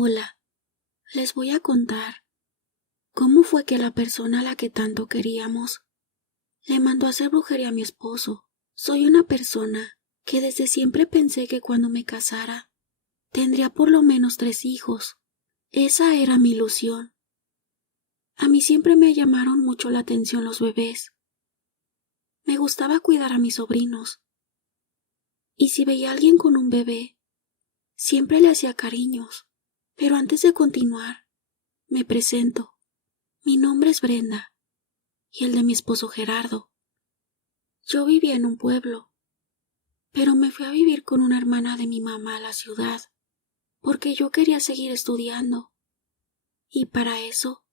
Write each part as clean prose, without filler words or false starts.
Hola, les voy a contar cómo fue que la persona a la que tanto queríamos le mandó a hacer brujería a mi esposo. Soy una persona que desde siempre pensé que cuando me casara tendría por lo menos 3 hijos. Esa era mi ilusión. A mí siempre me llamaron mucho la atención los bebés. Me gustaba cuidar a mis sobrinos. Y si veía a alguien con un bebé, siempre le hacía cariños. Pero antes de continuar, me presento. Mi nombre es Brenda y el de mi esposo Gerardo. Yo vivía en un pueblo, pero me fui a vivir con una hermana de mi mamá a la ciudad, porque yo quería seguir estudiando. Y para eso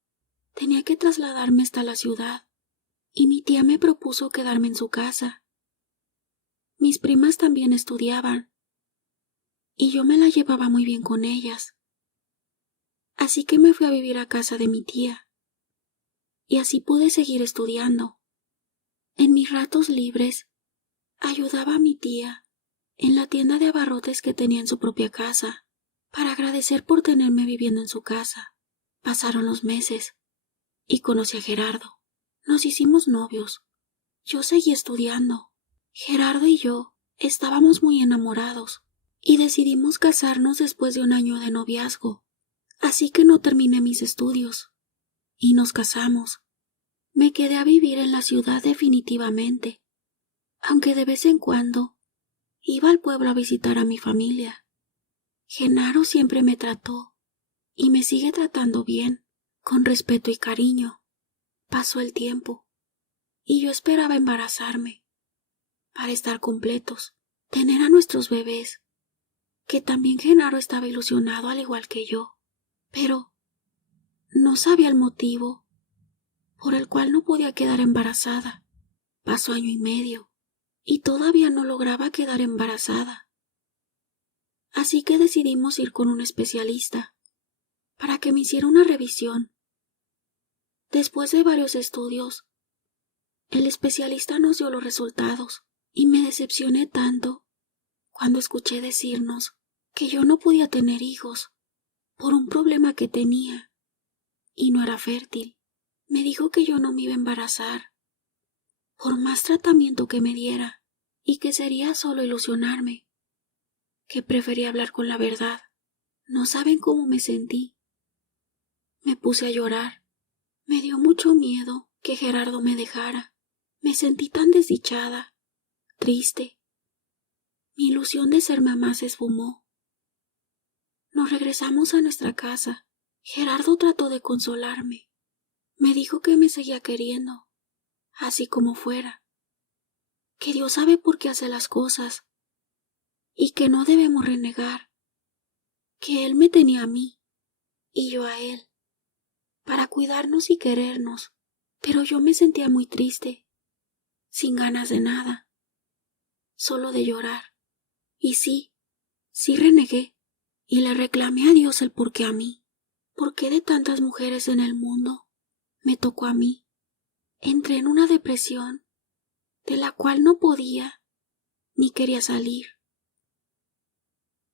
tenía que trasladarme hasta la ciudad, y mi tía me propuso quedarme en su casa. Mis primas también estudiaban, y yo me la llevaba muy bien con ellas. Así que me fui a vivir a casa de mi tía, y así pude seguir estudiando. En mis ratos libres, ayudaba a mi tía en la tienda de abarrotes que tenía en su propia casa, para agradecer por tenerme viviendo en su casa. Pasaron los meses, y conocí a Gerardo. Nos hicimos novios. Yo seguí estudiando. Gerardo y yo estábamos muy enamorados, y decidimos casarnos después de un año de noviazgo. Así que no terminé mis estudios, y nos casamos. Me quedé a vivir en la ciudad definitivamente, aunque de vez en cuando iba al pueblo a visitar a mi familia. Genaro siempre me trató, y me sigue tratando bien, con respeto y cariño. Pasó el tiempo, y yo esperaba embarazarme, para estar completos, tener a nuestros bebés, que también Genaro estaba ilusionado al igual que yo, pero no sabía el motivo por el cual no podía quedar embarazada. Pasó año y medio, y todavía no lograba quedar embarazada. Así que decidimos ir con un especialista, para que me hiciera una revisión. Después de varios estudios, el especialista nos dio los resultados, y me decepcioné tanto cuando escuché decirnos que yo no podía tener hijos por un problema que tenía, y no era fértil. Me dijo que yo no me iba a embarazar, por más tratamiento que me diera, y que sería solo ilusionarme, que prefería hablar con la verdad. No saben cómo me sentí. Me puse a llorar. Me dio mucho miedo que Gerardo me dejara. Me sentí tan desdichada, triste. Mi ilusión de ser mamá se esfumó. Nos regresamos a nuestra casa. Gerardo trató de consolarme. Me dijo que me seguía queriendo, así como fuera, que Dios sabe por qué hace las cosas, y que no debemos renegar, que Él me tenía a mí, y yo a Él, para cuidarnos y querernos. Pero yo me sentía muy triste, sin ganas de nada, solo de llorar. Y sí renegué, y le reclamé a Dios el por qué a mí. ¿Por qué de tantas mujeres en el mundo me tocó a mí? Entré en una depresión de la cual no podía ni quería salir.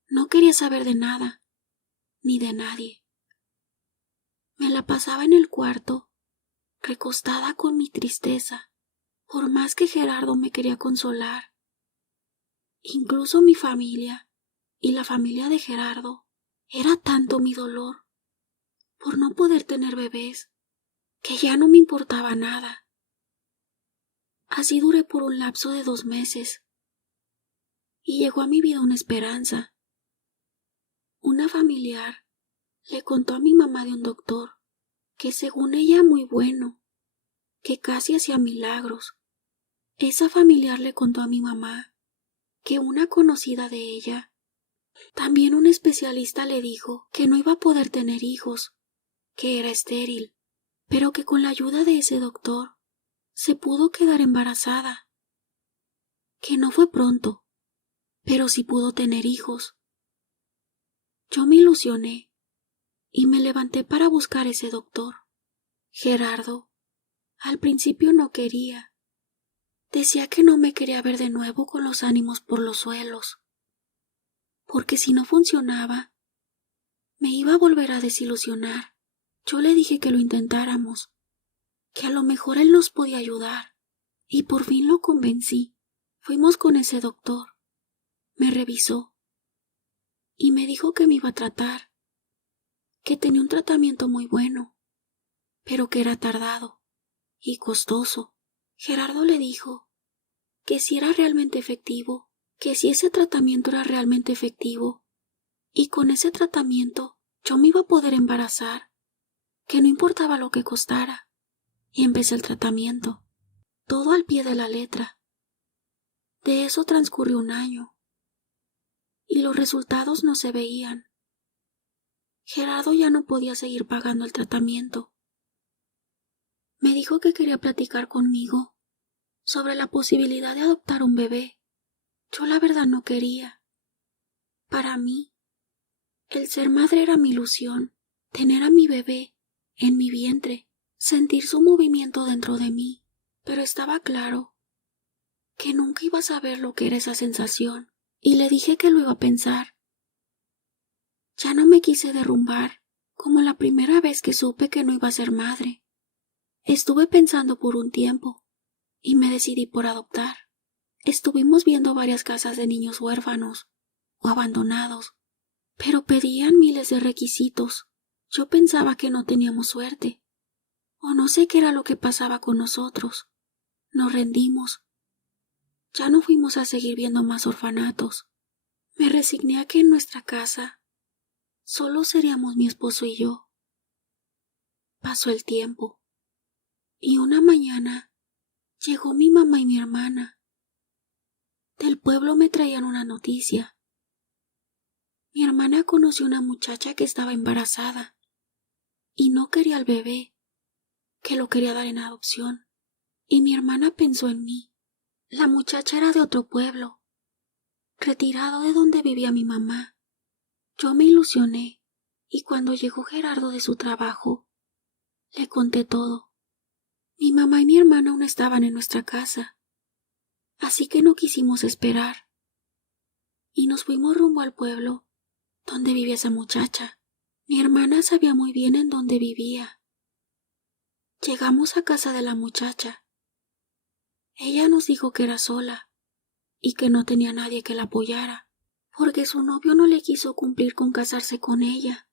No quería saber de nada, ni de nadie. Me la pasaba en el cuarto, recostada con mi tristeza, por más que Gerardo me quería consolar. Incluso mi familia y la familia de Gerardo, era tanto mi dolor por no poder tener bebés, que ya no me importaba nada. Así duré por un lapso de 2 meses, y llegó a mi vida una esperanza. Una familiar le contó a mi mamá de un doctor, que según ella muy bueno, que casi hacía milagros. Esa familiar le contó a mi mamá que una conocida de ella, también un especialista, le dijo que no iba a poder tener hijos, que era estéril, pero que con la ayuda de ese doctor se pudo quedar embarazada, que no fue pronto, pero sí pudo tener hijos. Yo me ilusioné y me levanté para buscar ese doctor. Gerardo al principio no quería. Decía que no me quería ver de nuevo con los ánimos por los suelos, porque si no funcionaba, Me iba a volver a desilusionar. Yo le dije que lo intentáramos, que a lo mejor él nos podía ayudar, y por fin lo convencí. Fuimos con ese doctor. Me revisó y me dijo que me iba a tratar, que tenía un tratamiento muy bueno, pero que era tardado y costoso. Gerardo le dijo que si era realmente efectivo, que si ese tratamiento era realmente efectivo, y con ese tratamiento yo me iba a poder embarazar, que no importaba lo que costara. Y empecé el tratamiento, todo al pie de la letra. De eso transcurrió un año, y los resultados no se veían. Gerardo ya no podía seguir pagando el tratamiento. Me dijo que quería platicar conmigo sobre la posibilidad de adoptar un bebé. Yo la verdad no quería. Para mí, el ser madre era mi ilusión, tener a mi bebé en mi vientre, sentir su movimiento dentro de mí, pero estaba claro que nunca iba a saber lo que era esa sensación, y le dije que lo iba a pensar. Ya no me quise derrumbar, como la primera vez que supe que no iba a ser madre. Estuve pensando por un tiempo, y me decidí por adoptar. Estuvimos viendo varias casas de niños huérfanos o abandonados, pero pedían miles de requisitos. Yo pensaba que no teníamos suerte, o no sé qué era lo que pasaba con nosotros. Nos rendimos. Ya no fuimos a seguir viendo más orfanatos. Me resigné a que en nuestra casa solo seríamos mi esposo y yo. Pasó el tiempo, y una mañana llegó mi mamá y mi hermana. Del pueblo me traían una noticia. Mi hermana conoció una muchacha que estaba embarazada y no quería al bebé, que lo quería dar en adopción. Y mi hermana pensó en mí. La muchacha era de otro pueblo, retirado de donde vivía mi mamá. Yo me ilusioné, y cuando llegó Gerardo de su trabajo, le conté todo. Mi mamá y mi hermana aún estaban en nuestra casa, así que no quisimos esperar, y nos fuimos rumbo al pueblo donde vivía esa muchacha. Mi hermana sabía muy bien en dónde vivía. Llegamos a casa de la muchacha. Ella nos dijo que era sola y que no tenía nadie que la apoyara, porque su novio no le quiso cumplir con casarse con ella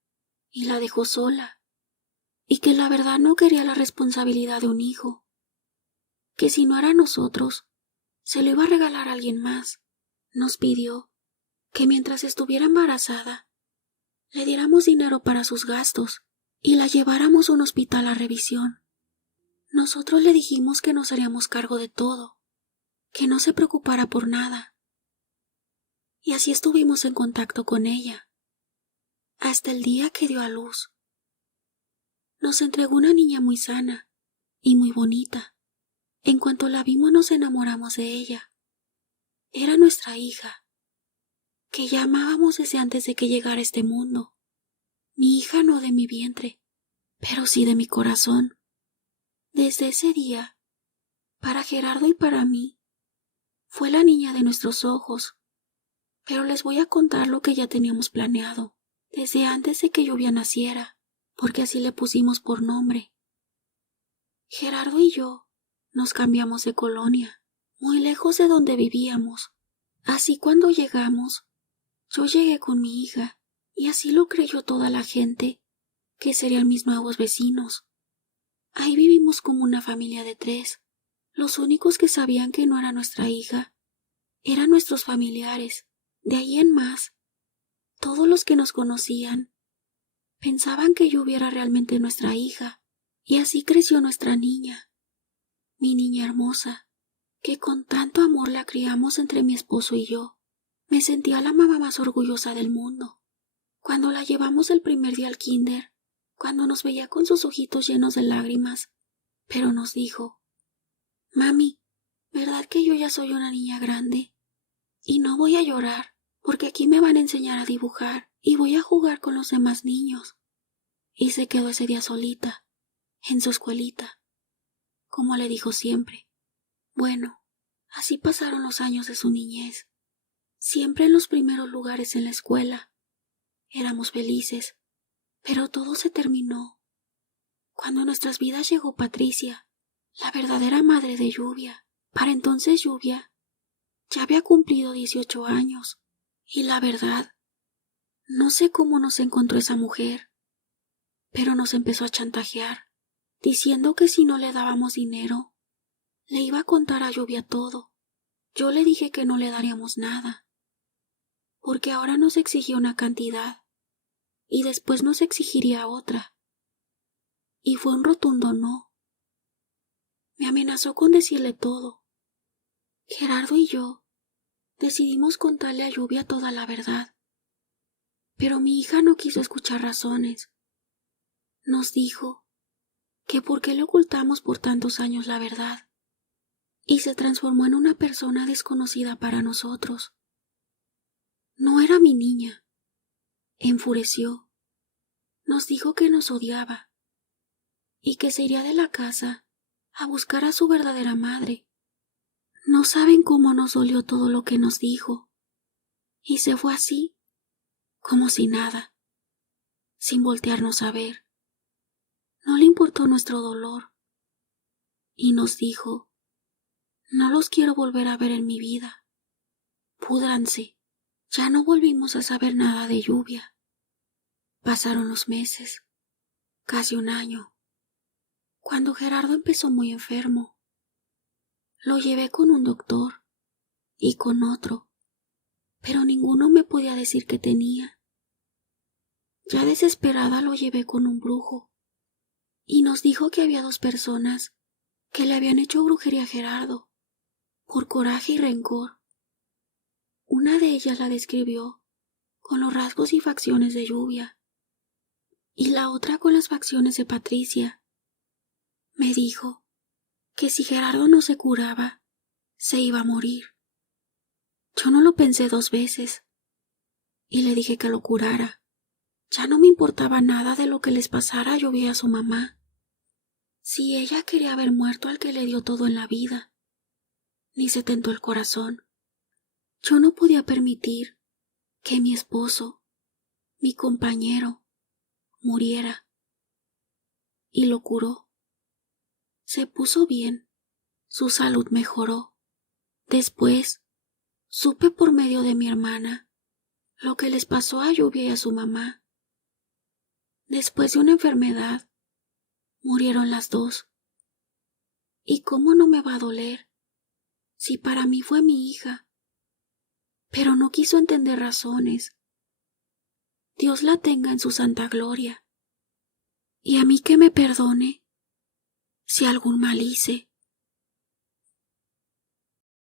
y la dejó sola, y que la verdad no quería la responsabilidad de un hijo, que si no era nosotros, se lo iba a regalar a alguien más. Nos pidió que mientras estuviera embarazada, le diéramos dinero para sus gastos y la lleváramos a un hospital a revisión. Nosotros le dijimos que nos haríamos cargo de todo, que no se preocupara por nada. Y así estuvimos en contacto con ella, hasta el día que dio a luz. Nos entregó una niña muy sana y muy bonita. En cuanto la vimos nos enamoramos de ella. Era nuestra hija, que ya amábamos desde antes de que llegara a este mundo. Mi hija no de mi vientre, pero sí de mi corazón. Desde ese día, para Gerardo y para mí, fue la niña de nuestros ojos. Pero les voy a contar lo que ya teníamos planeado, desde antes de que lluvia naciera, porque así le pusimos por nombre. Gerardo y yo nos cambiamos de colonia, muy lejos de donde vivíamos. Así cuando llegamos, yo llegué con mi hija, y así lo creyó toda la gente, que serían mis nuevos vecinos. Ahí vivimos como una familia de 3. Los únicos que sabían que no era nuestra hija eran nuestros familiares. De ahí en más, todos los que nos conocían pensaban que yo era realmente nuestra hija, y así creció nuestra niña, mi niña hermosa, que con tanto amor la criamos entre mi esposo y yo. Me sentía la mamá más orgullosa del mundo. Cuando la llevamos el primer día al kinder, cuando nos veía con sus ojitos llenos de lágrimas, pero nos dijo: «Mami, ¿verdad que yo ya soy una niña grande? Y no voy a llorar, porque aquí me van a enseñar a dibujar y voy a jugar con los demás niños». Y se quedó ese día solita, en su escuelita, como le dijo siempre. Bueno, así pasaron los años de su niñez, siempre en los primeros lugares en la escuela. Éramos felices, Pero todo se terminó cuando a nuestras vidas llegó Patricia, la verdadera madre de Lluvia. Para entonces Lluvia ya había cumplido 18 años, y la verdad, no sé cómo nos encontró esa mujer, pero nos empezó a chantajear, diciendo que si no le dábamos dinero, le iba a contar a Lluvia todo. Yo le dije que no le daríamos nada, porque ahora nos exigía una cantidad, y después nos exigiría otra. Y fue un rotundo no. Me amenazó con decirle todo. Gerardo y yo decidimos contarle a Lluvia toda la verdad, pero mi hija no quiso escuchar razones. Nos dijo que por qué le ocultamos por tantos años la verdad, y se transformó en una persona desconocida para nosotros. No era mi niña. Enfureció. Nos dijo que nos odiaba y que se iría de la casa a buscar a su verdadera madre. No saben cómo nos dolió todo lo que nos dijo, y se fue así, como si nada, sin voltearnos a ver. No le importó nuestro dolor, y nos dijo: no los quiero volver a ver en mi vida. Púdranse. Ya no volvimos a saber nada de Lluvia. Pasaron los meses, casi un año, cuando Gerardo empezó muy enfermo. Lo llevé con un doctor y con otro, pero ninguno me podía decir qué tenía. Ya desesperada lo llevé con un brujo, y nos dijo que había 2 personas que le habían hecho brujería a Gerardo, por coraje y rencor. Una de ellas la describió con los rasgos y facciones de Lluvia, y la otra con las facciones de Patricia. Me dijo que si Gerardo no se curaba, se iba a morir. Yo no lo pensé 2 veces, y le dije que lo curara. Ya no me importaba nada de lo que les pasara a Lluvia y a su mamá. Si ella quería haber muerto al que le dio todo en la vida, ni se tentó el corazón. Yo no podía permitir que mi esposo, mi compañero, muriera. Y lo curó. Se puso bien, su salud mejoró. Después, supe por medio de mi hermana lo que les pasó a Lluvia y a su mamá. Después de una enfermedad, murieron las 2. ¿Y cómo no me va a doler si para mí fue mi hija? Pero no quiso entender razones. Dios la tenga en su santa gloria. Y a mí que me perdone si algún mal hice.